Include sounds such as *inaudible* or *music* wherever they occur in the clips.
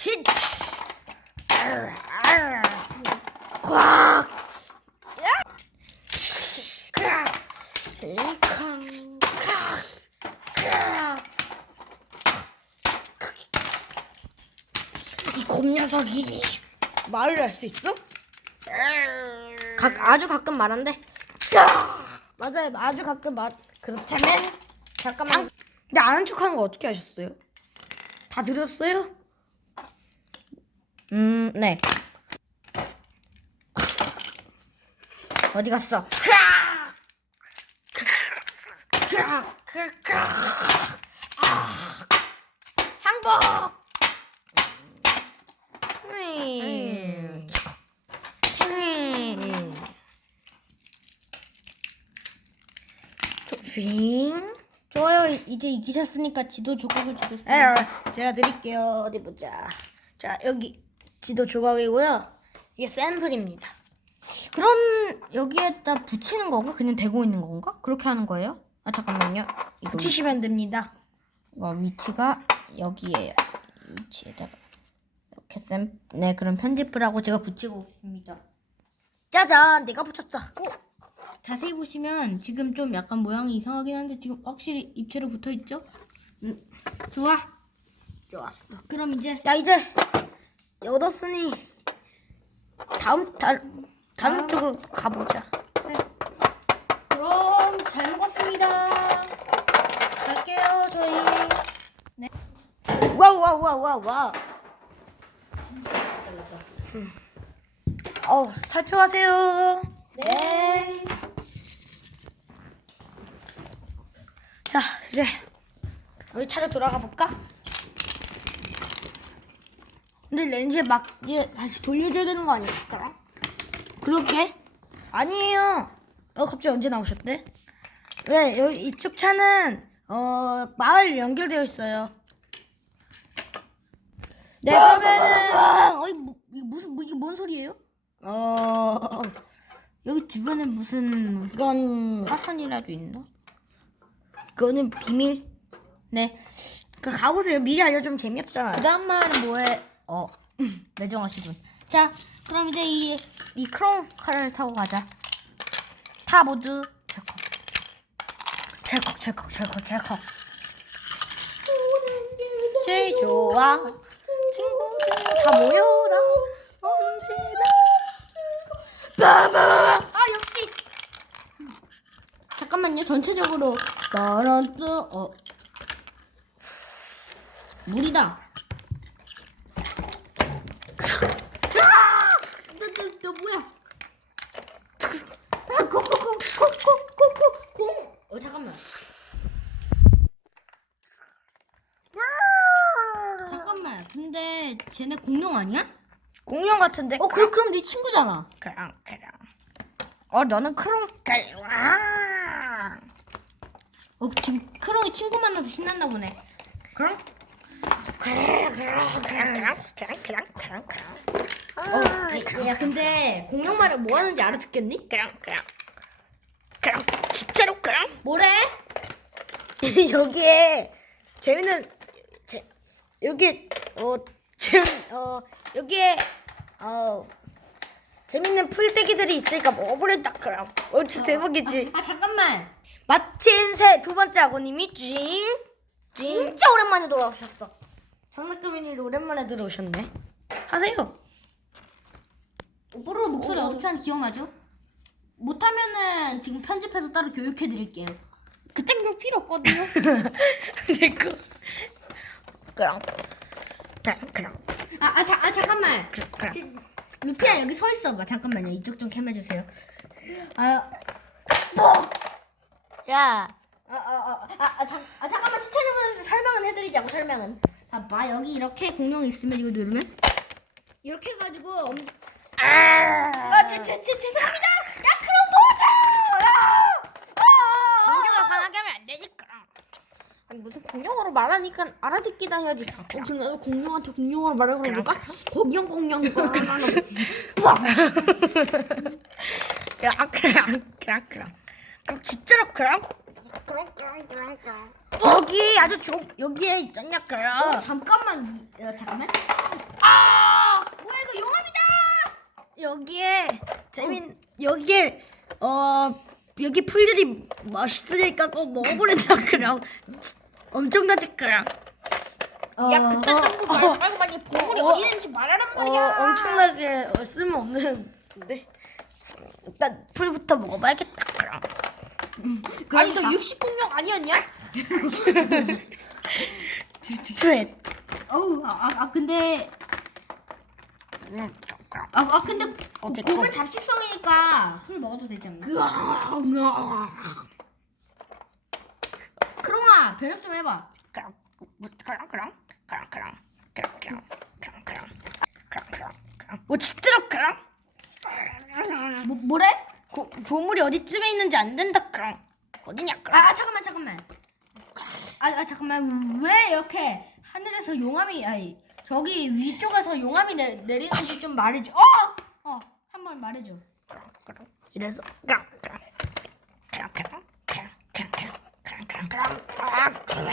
히치. 꽉. 이곰 녀석이 말을 할 수 있어? 가, 아주 가끔 말한대. 맞아요. 아주 가끔 말. 그렇다면 잠깐만. 장... 근데 아는 척하는 거 어떻게 하셨어요? 다 들었어요? 음, 네. 어디 갔어? 항복. 음. 빙. 좋아요. 이제 이기셨으니까 지도 조각을 주겠습니다. 에, 제가 드릴게요. 어디 보자. 자, 여기 지도 조각이고요. 이게 샘플입니다. 그럼 여기에다 붙이는 건가? 그냥 대고 있는 건가? 그렇게 하는 거예요? 아 잠깐만요. 이거 붙이시면 됩니다. 이거 위치가 여기에요. 이 위치에다가 이렇게 쌤. 네, 그럼 편집을 하고 제가 붙이고 오겠습니다. 짜잔, 내가 붙였어. 자세히 보시면 지금 좀 약간 모양이 이상하긴 한데 지금 확실히 입체로 붙어 있죠? 음, 좋아. 좋았어. 그럼 이제 자, 이제 얻었으니 다음 달 다음 쪽으로 가보자. 그럼 잘 먹었습니다. 갈게요, 저희. 와우 와우 와우 와우 와우. 어, 살펴가세요. 네. 자, 이제 우리 차로 돌아가 볼까? 근데 렌즈 막 이제 다시 돌려줘야 되는 거 아닐까? 그렇게? 아니에요. 어, 갑자기 언제 나오셨대? 네, 여기 이쪽 차는 어 마을 연결되어 있어요. 네, 그러면은 어이 뭐, 이게 무슨 뭐, 이게 뭔 소리예요? 어 여기 주변에 무슨 이건 화산이라도 있나? 그거는 비밀. 네. 그 가보세요. 미리 알려주면 재미없잖아요. 그 다음 말은 뭐해? 어, 매정하시군. 자, 그럼 이제 이, 이 크롬 카를 타고 가자. 타 모두 찰컥. 찰컥, 찰컥, 찰컥, 찰컥. 제일 좋아 친구들 다 모여라 언제나 아, 역시. 잠깐만요. 전체적으로 나란뜨 어. 물이다. 너, 너, 너 뭐야? 아, 코코코코코코코 어 잠깐만. 잠깐만. 근데 쟤네 공룡 아니야? 공룡 같은데 어 그럼 그럼 네 친구잖아. 그랑 그랑 어 나는 크롱. 그랑 어 지금 크롱이 친구 만나서 신났나 보네. 그럼? 어, 야, 근데 공룡 말을 뭐 하는지 알아듣겠니? 그랑 그랑 그랑 진짜로 그랑 뭐래? *laughs* 여기에 재밌는 재, 여기 어 재밌 어 여기에 어 재밌는 풀떼기들이 있으니까 먹어버린다 그럼 어 진짜 대박이지 아 잠깐만. 마침 새 두 번째 아고님이 징 진짜 오랜만에 돌아오셨어. 장난감이니 오랜만에 들어오셨네 하세요 뽀로로 목소리 어, 떻게 하는지 기억나죠? 못하면은 지금 편집해서 따로 교육해 드릴게요. 그땐 별 필요 없거든요. *laughs* 근데 그 그랑 그랑 그랑 아, 아, 자, 아 잠깐만. 지- 루피야 여기 서 있어 봐. 잠깐만요. 이쪽 좀 캠해 주세요. 아, 야 아, 아, 아, 아, 아, 잠, 아 잠깐만 시청자분한테 설명은 해드리자고 설명은. 봐봐 여기 이렇게 공룡이 있으면 이거 누르면 이렇게 해가지고 엄... 아, 제, 제, 제, 죄송합니다. 야 그럼 도와줘. 야! 아! 공룡을 화나게 하면 안 되니까 아니 무슨 공룡어로 말하니까 알아듣기나 해야지. 어, 그럼 나도 공룡한테 공룡어로 말을 그러니까 공룡 공룡 공룡. 그랑 그랑 그랑 그랑 그럼 진짜로 그랑 그렁그렁그렁그렁. 여기 아주 좁 여기에 있잖냐 그럼. 어, 잠깐만. 이- 야, 잠깐만. 아! 뭐야 이거 용암이다! 여기에 재민 어. 여기에 어 여기 풀들이 맛있으니까 꼭 먹어보랬다 그럼 엄청나지 그럼 야 그딴 정보 어, 어. 말고 빨리 보물이 어. 어, 디 있는지 말하란 말이야. 엄청나게 쓸모없는데 일단 풀부터 먹어봐야겠다 아니 너 60공룡 아니었냐? 트랩. 어우 아, 아, 근데 아, 아 근데 곰은 잡식성이니까 술 먹어도 되지 않나? 크롱아 변역 좀 해봐. 오, 진짜로 그럼? 뭐 뭐래? 고, 보물이 어디쯤에 있는지 안 된다 그냥 어디냐 아, 그냥 아 잠깐만 잠깐만. 아, 아 잠깐만 왜 이렇게 하늘에서 용암이 아니 저기 위쪽에서 용암이 내, 내리는지 좀 말해줘. 어, 어, 한번 말해줘. 그냥 그냥 이래서 그냥 그냥 그냥 그냥 그냥 그냥 그냥 그냥 그냥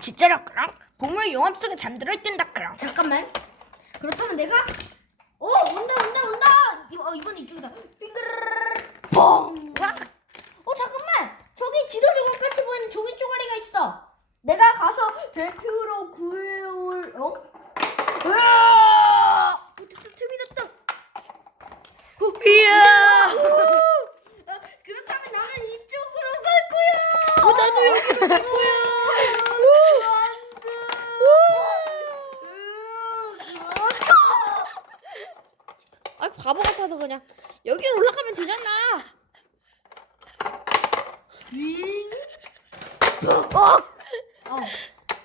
진짜로 그냥 보물 용암 속에 잠들어 있단다 그냥 잠깐만. 그렇다면 내가 오 온다 온다 온다. 이거 어, 이번 이쪽이다. 핑그르르르 뻥. 어 잠깐만. 저기 지도 조각 같이 보이는 종이 쪼가리가 있어. 내가 가서 대표로 구해올 어? 으아! 틈이 났다. 이야 어, 그렇다면 나는 이쪽으로 갈 거야. 어, 나도 여기로 갈 거야. 아 바보 같아서 그냥 여기로 올라가면 되잖아. 윙. 어. 어.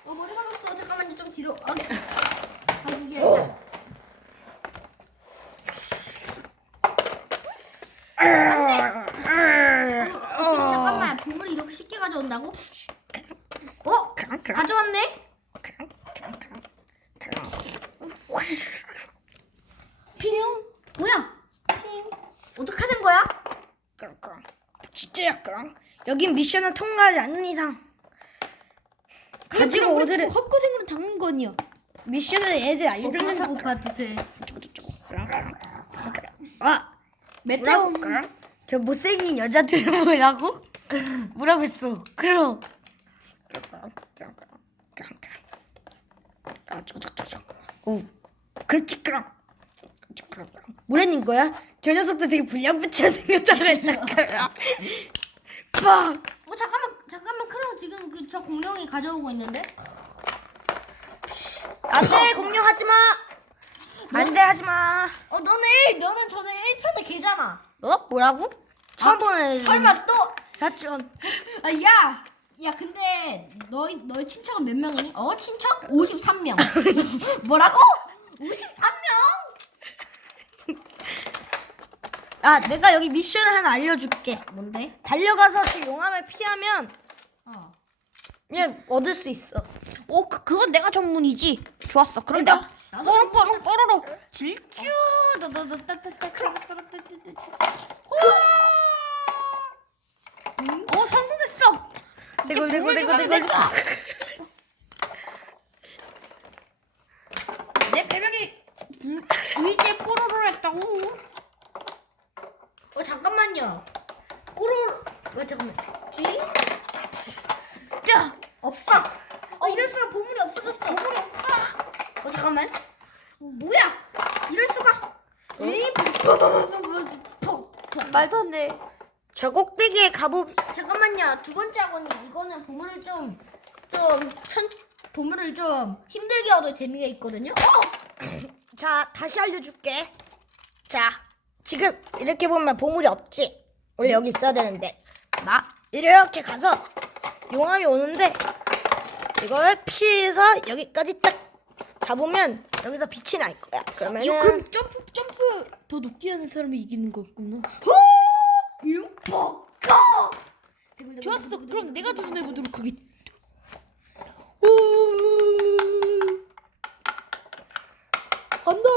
어 머리 맞았어. 잠깐만요. 좀 뒤로. 아, 아 이게. 어, 근데 잠깐만. 보물이 이렇게 쉽게 가져온다고? 어? 가져왔네? 그냥 그냥 그냥 그냥 핑. 뭐야? 어떻게 하는 거야? 그냥 그냥 진짜야 그냥 여긴 미션을 통과하지 않는 이상 가지고 오드를 헛고생으로 당한 거니요. 미션을 애들 알려주는 이상 오빠 드세요. 아 메테오. 저 못생긴 여자들은 뭐라고 뭐라고 했어 그럼 오 그렇지 그럼 뭐라는 거야? 저 녀석도 되게 불량부치가 생겼다고 빡어 잠깐만 잠깐만 크롱 지금 그 저 공룡이 가져오고 있는데. 안돼 공룡하지 마. 안돼 하지 마. 어 너네 너는 전에 1편의 개잖아. 어 뭐라고? 처음 보는 설마 또? 사촌. 아, 야! 야, 근데 너희 너희 친척은 몇 명이니? 어, 친척? 53명. *laughs* 뭐라고? 53명? 아 내가 여기 미션 하나 알려줄게. 뭔데? 달려가서 그 용암을 피하면 어. 그냥 얻을 수 있어. 오 그, 그건 내가 전문이지. 좋았어. 그럼 내가- 내가 뽀롱 뽀롱 뽀로로 질주. 오 성공했어. 내고 내고 내고 내고 내고. 내 배벽이 의제 뽀로로 했다고. 어, 잠깐만요. 꼬로 왜 잠깐만. 쥐? 자 없어. 어, 이럴 수가 보물이 없어졌어. 보물이 없어. 어, 잠깐만. 뭐야? 이럴 수가. 에이, 퍽. 말도 안 돼. 저 꼭대기에 가보. 잠깐만요. 두 번째 학원이 이거는 보물을 좀, 좀, 천, 보물을 좀 힘들게 얻을 재미가 있거든요. 어! *clears throat* 자 다시 알려줄게. 자 지금 이렇게 보면 보물이 없지. 원래 여기 있어야 되는데. 막 이렇게 가서 용암이 오는데 이걸 피해서 여기까지 딱 잡으면 여기서 빛이 날 거야. 그러면 이거 그럼 점프 점프 더 높게 하는 사람이 이기는 거구나. 퍽! 좋았어. 그럼 내가 도전해 보도록 하겠다. 간다.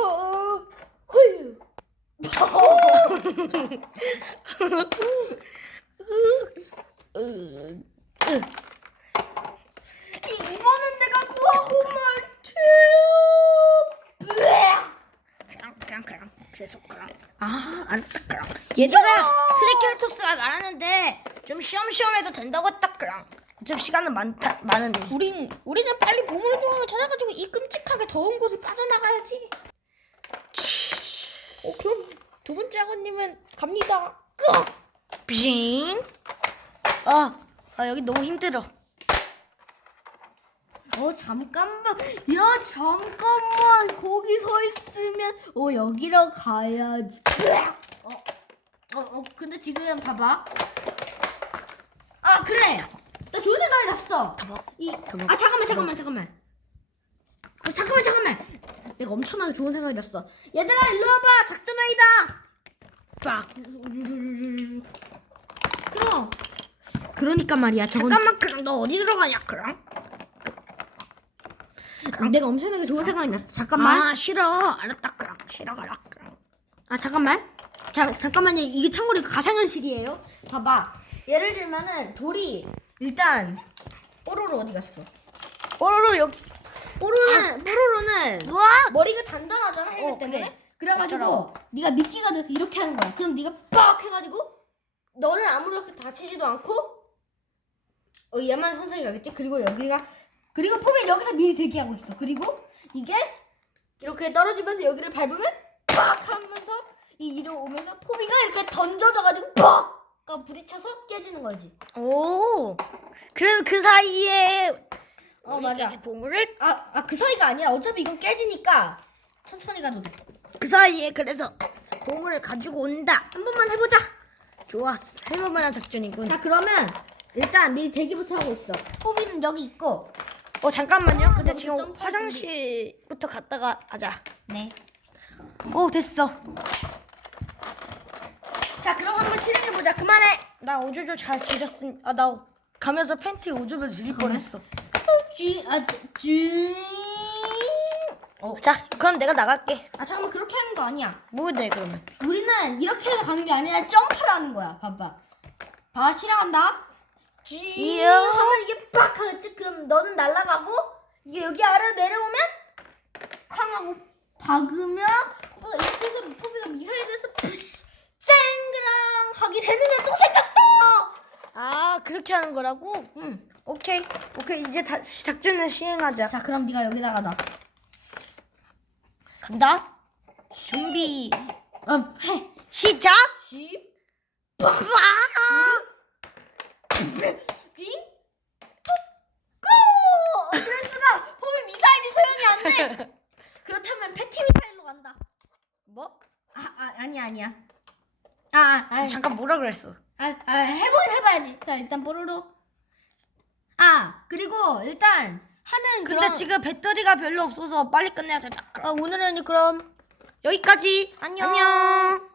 허유. 이번엔 내가 구하고 말지. 그냥 그냥 그냥 계속 그냥 아 그냥 얘들아 트리케라토스가 말하는데 좀 쉬엄쉬엄 해도 된다고 했다 그랑. 어차피 시간은 많다 많은데. 우린 우리는 빨리 보물 조각을 찾아가지고 이 끔찍하게 더운 곳을 빠져나가야지. 어 그럼 두 번째 아버님은 갑니다. 끄! 빙. 아, 아 여기 너무 힘들어. 어 잠깐만 야 잠깐만 거기 서 있으면 어 여기로 가야지 어, 어, 어 근데 지금 봐봐. 아 그래! 나 좋은 생각이 났어. 이, 아 잠깐만 잠깐만 잠깐만. 어, 잠깐만 잠깐만. 내가 엄청나게 좋은 생각이 났어. 얘들아 일로 와봐. 작전회의다. 빡. 그럼. 그러니까 말이야 저건 잠깐만 그럼 너 어디 들어가냐 그럼? 내가 엄청나게 좋은 생각이 났어. 잠깐만. 아 싫어. 알았다 그럼. 싫어 가라 그럼. 아 잠깐만. 자 잠깐만요. 이게 참고로 가상현실이에요. 봐봐. 예를 들면은 돌이 일단 뽀로로 어디 갔어? 뽀로로 여기. 뽀로로는 뽀로로는 우와. 머리가 단단하잖아 헬멧 어, 때문에. 그래. 그래가지고 맞더라고. 네가 미끼가 돼서 이렇게 하는 거야. 그럼 네가 빡 해가지고 너는 아무렇게 다치지도 않고 어 얘만 선생이 가겠지. 그리고 여기가 그리고 폼이 여기서 미리 대기하고 있어. 그리고 이게 이렇게 떨어지면서 여기를 밟으면 빡 하면서 이 이로 오면서 포비가 이렇게 던져져가지고 빡가 부딪혀서 깨지는 거지. 오. 그래서 그 사이에 어 우리 맞아. 보물을 아, 아 그 사이가 아니라 어차피 이건 깨지니까 천천히 가도 돼. 그 사이에 그래서 보물을 가지고 온다. 한 번만 해보자. 좋았어. 해볼 만한 작전이군. 자 그러면 일단 미리 대기부터 하고 있어. 포비는 여기 있고. 어 잠깐만요. 근데 여기 지금 점프 화장실부터 갔다가 하자. 네. 오 됐어. 자 그럼 한번 실행해 보자. 그만해. 나 오줌 잘 지렸으니 아나 가면서 팬티 오줌을 지릴 뻔했어. 쥐, 아, 쥐. 어. 자 그럼 내가 나갈게. 아 잠깐만 그렇게 하는 거 아니야. 뭐돼 그러면? 우리는 이렇게 해서 가는 게 아니라 점프를 하는 거야. 봐봐. 봐, 실행한다. 쥐. 이야. 하면 이게 빡 하겠지. 그럼 너는 날아가고 이게 여기 아래로 내려오면 쾅 하고 박으면 포비가 이렇게 해서 포비가 미사일 돼서 하긴 했는데 또 생겼어. 아 그렇게 하는 거라고? 응. 오케이 오케이 이제 다시 작전을 시행하자. 자 그럼 네가 여기다가 놔. 간다. 준비 어, 해. 시작. 빙. 고! 미사일이 소용이 안 돼. *laughs* 그렇다면 패티 미사일로 간다. 뭐? 아, 아 아니야 아니야. 아, 아, 아, 잠깐 뭐라 그랬어? 아, 아 해보긴 해봐야지. 자 일단 뽀로로. 아 그리고 일단 하는 근데 그런. 지금 배터리가 별로 없어서 빨리 끝내야 된다. 아 오늘은 그럼 여기까지. 안녕. 안녕.